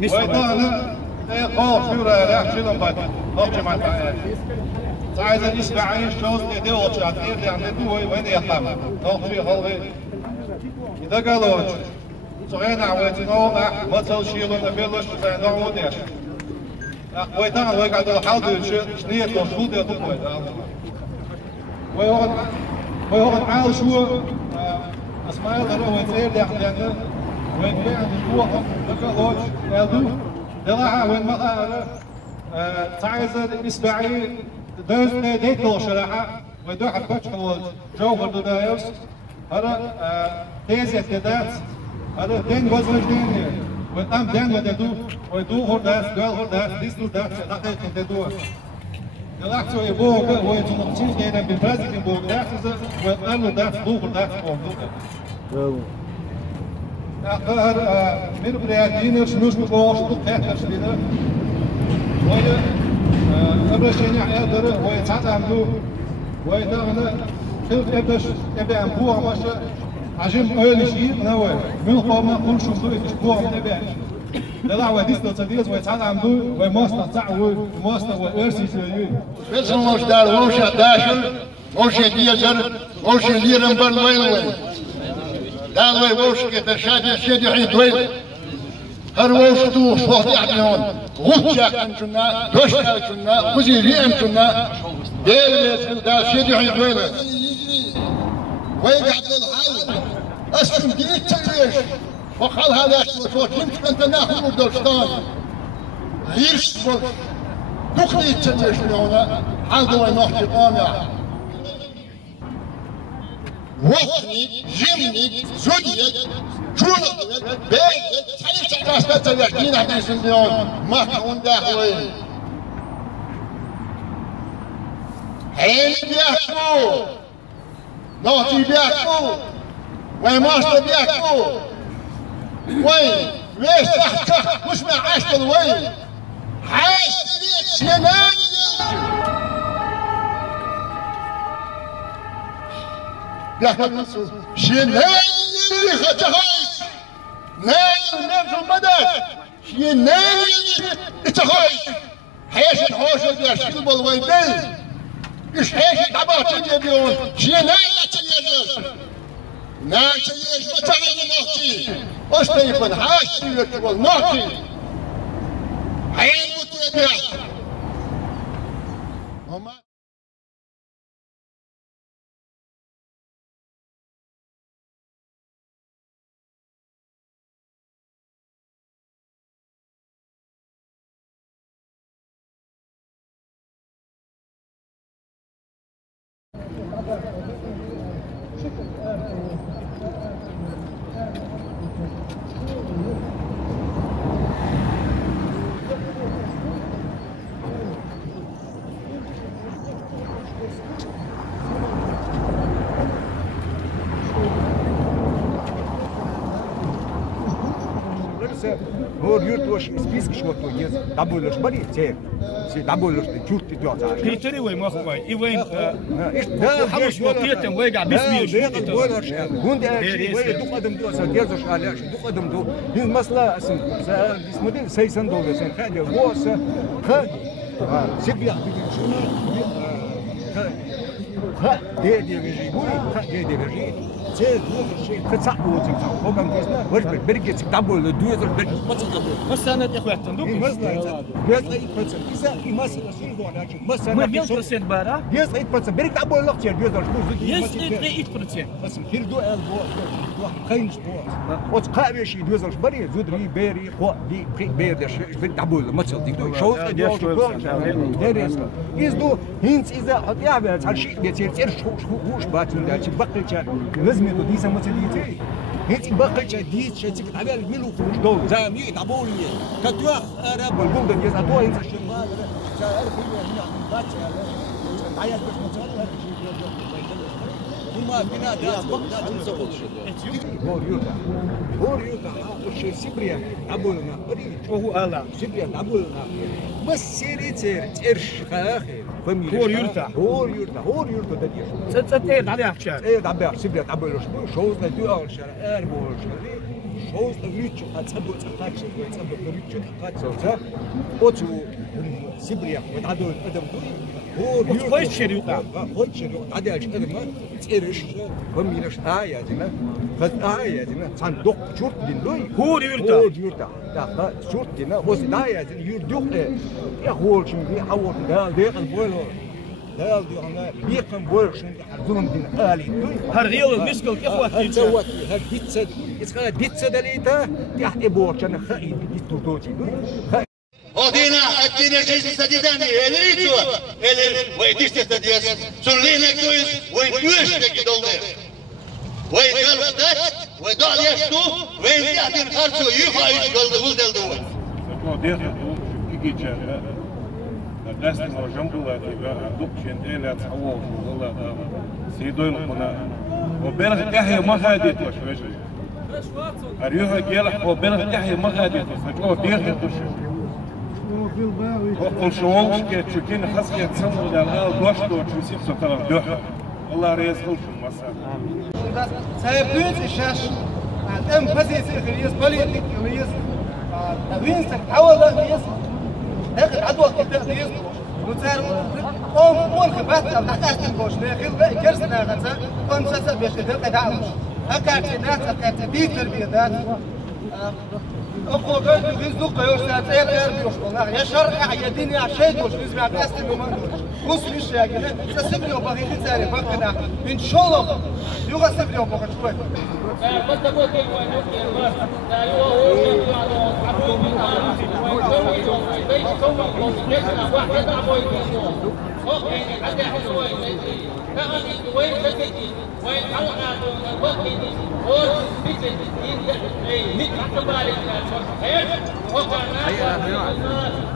ويطانا قال شورا لا شلون بعد نرجع مع عايز نسمع عن الشوز دي وشات دي عندو وين يحام نقفي هالغي إذا قالوا صغيرنا عويتنا ما تلشيلون نبيلش فنعودش ويطانا ويقعد الحاضر شنية توصل ده تقوي ويقعد عاو شو اسماعيل غير وين ده يعني وين كان الوقت قالوا يادو دلها وين ما تعايز إسباعي دوز ديتو شرحة ويدو حبتش خلوج جوهر دايوس هذا تيزة كدات هذا دين وزن دين وتام دين ويدو هرداس دول هرداس ديسلو داس دقيقة تدو دلحتو يبوغ ويتنقشين دينا بالفازك يبوغ داس ويقالوا داس دو هرداس بوغ من بريادين شنوش مقوش تقاطر شديدة ويا قبل شيء يقدر ويتعاملوا ويدعنا كيف قبلش تبع أنبوع ماشى عجم أول شيء نوى من قام كل شو سوي أسبوع من تبع لا وديس تصديق ويتعاملوا وماستر تعود ماستر وإرسي سوي بس مش دار وش داشل وش ديزر وش ليرن بالوين دالوي وش كده شادي عيد وين هر وش تو صوت يعملون غوتشا كنا دوشا كنا وزيرين كنا ديل دا شادي عيد وين ويقعد الحال اسكن ديت تليش وقال هذا صوت يمكن انت ناخذ دوشتان غيرش دخلي تليش هنا حاضر نحكي قامع وطني جمني زوديت جولت بيت تعرف تعرف تلاقين عندي سنديون ما كون داخلي حين بيحكوا نعطي بيحكوا وين ماستر بيحكوا وين ليش تحت مش مع عشت وين عشت بيت شناني يحكوا شناني اللي ختخيش ناني نفس المدد شناني اللي تخيش حيش الحوش اللي يشكل بالوين بي إيش حيش تعبات يبيون شناني تيجي نان تيجي بتعمل نحكي وش تيكون حاش تيجي نحكي حين بتوبيع Hor yurtdosh spisk shkotoj jes, ta bëllësh bari çer. Si ta bëllësh të gjurt të djota. Kriteri we mos kuaj. I vjen hamush waqtieten we ga bismi bëllësh. Gund we duqadëm do sa djezosh alash, duqadëm do. Hin masla asm sa dismodin $600 sen khadi wosa khadi. Sibya دي بيجي دي بيجي تي شيء تسع وتسع هو كان كيسنا ورب برجع تقبل الدوير برجع ما تقبل بس انا يا اخويا تندوق مثلا بيطلع يتفصل اذا يمثل شيء هو لكن مثلا ما 100% بارا بيطلع يتفصل برجع تقبل الوقت يا بيطلع يس 100% بس خير دو خاين سبورت وتقابل شيء دوزر بري زودري بيري خو دي بير تقبل ما تصدق شو دارس يزدو هينس اذا يعمل على شيء بيصير شوش باتون ده شيء بقى لازم يدو دي سما تدي هيك بقى دي شيء تعمل منو فوش دول زامي تعبولي كتوا اراب الجولد دي زاتوا هينس الشمال تعرف هنا باتش عيال بس مصالح هما بنا دات بقى هور يوتا شيء سيبريا تعبولنا وهو الله سيبريا تعبولنا بس سيري تيرش خاخر فاميليا هور يرتاح هور ده دي تصدق عليها حشان ايه دعبها سيبلي دعبها له شوز لا دو اول شارع اربول شارع شوز ريتش هتصبوا تحقق تصبوا ريتش تحقق صوت اوتو سيبلي وتعدوا القدم هو خوش شريوطا خوش شريوطا عادي قدم تيرش فاميليا آية دينا بس آية دينا صندوق شرط دين لوي هور يرتاح دا شرط دينا بس آية دين يردوق يا هول شمدي حول دا ديق البولو دا دي أنا بيقم بول شمدي حرزون دين آلي هرغيل المسكل إخوة دوت هاد بيتزا إسقى بيتزا دليتا تحت بور كان خايد بيتوتوتي الدين شيء سديداني اللي يتوا اللي ويديش تديس سولينا كويس وينوش تكدولنا ويقال فتاش ويدعي يشتو وين يعطي خرجوا يفايش قلد ولد الدول ديخل كي جاء الناس جنبه تبقى دوكشن إلى تصور والله سيدوي لقنا وبيرغ كحية ما غادي توش وجهي أريوها جيلح وبيرغ كحية ما غادي توش فجأة ديخل توش وقل شووش كتشوكين خاصك يتصور دالها دوشتو وتشوسيب سوطرف دوحة والله ريز خلشم مسار سيبدوز الشاش أم بزيس إخريز بليتك يميز وينسك تحول لأميز داخل عدوى كده يميز وتسار مون خبات تحتاج تنقوش داخل بقى كرسنا غنسا ومساسا بيشتغل قدعوش أكارتينات أكارتي تربية أخو قلت في زوق يوسف إير بيوش يا شرع يا دين يا شيء وش بيسمع بس الممنوع وصل يا جماعة سسبني وباقي تساري بقنا إن شاء الله يوغا سبني وباقي شوي هيا